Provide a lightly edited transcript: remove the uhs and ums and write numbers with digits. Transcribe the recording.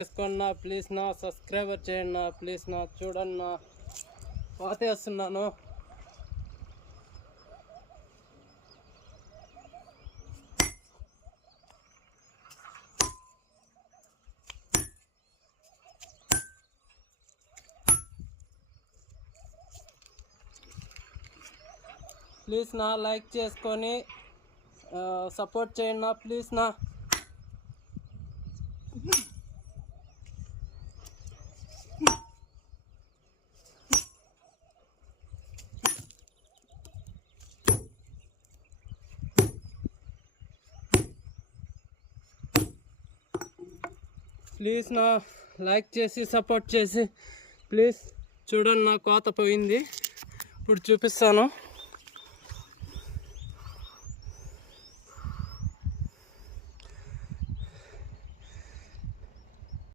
చేసుకోండి ప్లీజ్ నా, సబ్స్క్రైబర్ చేయండి ప్లీజ్ నా. చూడండి నా, పాతేస్తున్నాను. ప్లీజ్ నా, లైక్ చేసుకొని సపోర్ట్ చేయండి నా ప్లీజ్ నా. ప్లీజ్ నా, లైక్ చేసి సపోర్ట్ చేసి ప్లీజ్. చూడండి నా, కోత పోయింది, ఇప్పుడు చూపిస్తాను.